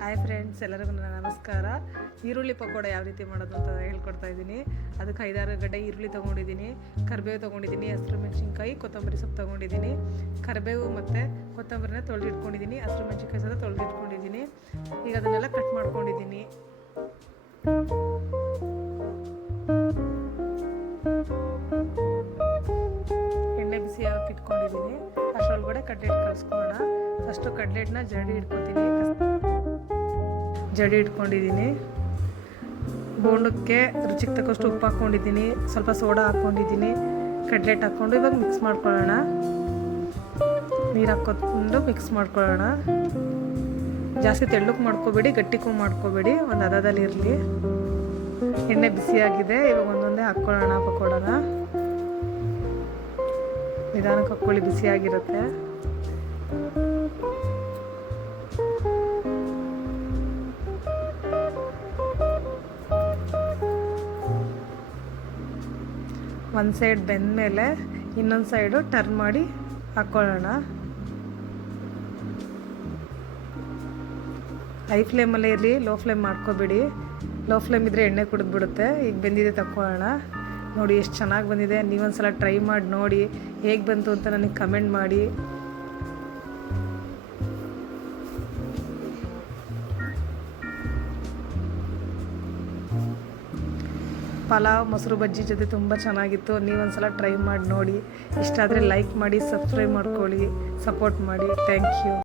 Hi friends, ಎಲ್ಲರಿಗೂ ನನ್ನ ನಮಸ್ಕಾರ. ಈರುಳ್ಳಿ ಪಕೋಡ ಯಾವ ರೀತಿ ಮಾಡೋದು ಅಂತ ಹೇಳ್ಕೊಡ್ತಾ ಇದ್ದೀನಿ. ಅದಕ್ಕೆ 5-6 ಗಡ್ಡೆ ಈರುಳ್ಳಿ ತೊಗೊಂಡಿದ್ದೀನಿ, ಕರಿಬೇವು ತೊಗೊಂಡಿದ್ದೀನಿ, ಹಸಿರು ಮೆಣಸಿನ್ಕಾಯಿ, ಕೊತ್ತಂಬರಿ ಸೊಪ್ಪು ತೊಗೊಂಡಿದ್ದೀನಿ. ಕರಿಬೇವು ಮತ್ತು ಕೊತ್ತಂಬರಿನ ತೊಳೆದಿಟ್ಕೊಂಡಿದ್ದೀನಿ, ಹಸಿರು ಮೆಣಸಿನ್ಕಾಯಿ ಸಹ ತೊಳೆದಿಟ್ಕೊಂಡಿದ್ದೀನಿ. ಈಗ ಅದನ್ನೆಲ್ಲ ಕಟ್ ಮಾಡ್ಕೊಂಡಿದ್ದೀನಿ. ಎಣ್ಣೆ ಬಿಸಿ ಇಟ್ಕೊಂಡಿದ್ದೀನಿ. ಅಷ್ಟರೊಳಗಡೆ ಕಡ್ಲೆಟ್ ಕಲಿಸ್ಕೊಳ್ಳೋಣ. ಫಸ್ಟು ಕಡ್ಲೆಟ್ನ ಜಡಿ ಇಟ್ಕೊಂಡಿದ್ದೀನಿ. ಬೋಂಡಕ್ಕೆ ರುಚಿಗೆ ತಕ್ಕಷ್ಟು ಉಪ್ಪು ಹಾಕ್ಕೊಂಡಿದ್ದೀನಿ, ಸ್ವಲ್ಪ ಸೋಡಾ ಹಾಕ್ಕೊಂಡಿದ್ದೀನಿ. ಕಡ್ಲೆಟ್ ಹಾಕ್ಕೊಂಡು ಇವಾಗ ಮಿಕ್ಸ್ ಮಾಡ್ಕೊಳ್ಳೋಣ. ನೀರು ಹಾಕ್ಕೊಂಡು ಮಿಕ್ಸ್ ಮಾಡ್ಕೊಳ್ಳೋಣ. ಜಾಸ್ತಿ ತೆಳ್ಳಗೆ ಮಾಡ್ಕೋಬೇಡಿ, ಗಟ್ಟಿಗೂ ಮಾಡ್ಕೋಬೇಡಿ, ಒಂದು ಹದದಲ್ಲಿ ಇರಲಿ. ಎಣ್ಣೆ ಬಿಸಿಯಾಗಿದೆ. ಇವಾಗ ಒಂದೊಂದೇ ಹಾಕ್ಕೊಳ್ಳೋಣ ಪಕೋಡನ. ನಿಧಾನಕ್ಕೆ ಹಾಕ್ಕೊಳ್ಳಿ, ಬಿಸಿಯಾಗಿರುತ್ತೆ. ಒಂದು ಸೈಡ್ ಬೆಂದಮೇಲೆ ಇನ್ನೊಂದು ಸೈಡು ಟರ್ನ್ ಮಾಡಿ ಹಾಕ್ಕೊಳ್ಳೋಣ. ಹೈ ಫ್ಲೇಮಲ್ಲೇ ಇರಲಿ, ಲೋ ಫ್ಲೇಮ್ ಮಾಡ್ಕೋಬೇಡಿ. ಲೋ ಫ್ಲೇಮ್ ಇದ್ದರೆ ಎಣ್ಣೆ ಕುಡಿದ್ಬಿಡುತ್ತೆ. ಈಗ ಬೆಂದಿದೆ, ತಕ್ಕೊಳ್ಳೋಣ. ನೋಡಿ ಎಷ್ಟು ಚೆನ್ನಾಗಿ ಬಂದಿದೆ. ನೀವೊಂದ್ಸಲ ಟ್ರೈ ಮಾಡಿ ನೋಡಿ, ಹೇಗೆ ಬಂತು ಅಂತ ನನಗೆ ಕಮೆಂಟ್ ಮಾಡಿ. ಪಲಾವ್ ಮೊಸರು ಬಜ್ಜಿ ಜೊತೆ ತುಂಬ ಚೆನ್ನಾಗಿತ್ತು. ನೀವೊಂದ್ಸಲ ಟ್ರೈ ಮಾಡಿ ನೋಡಿ. ಇಷ್ಟ ಆದರೆ ಲೈಕ್ ಮಾಡಿ, ಸಬ್ಸ್ಕ್ರೈಬ್ ಮಾಡ್ಕೊಳ್ಳಿ, ಸಪೋರ್ಟ್ ಮಾಡಿ. Thank you.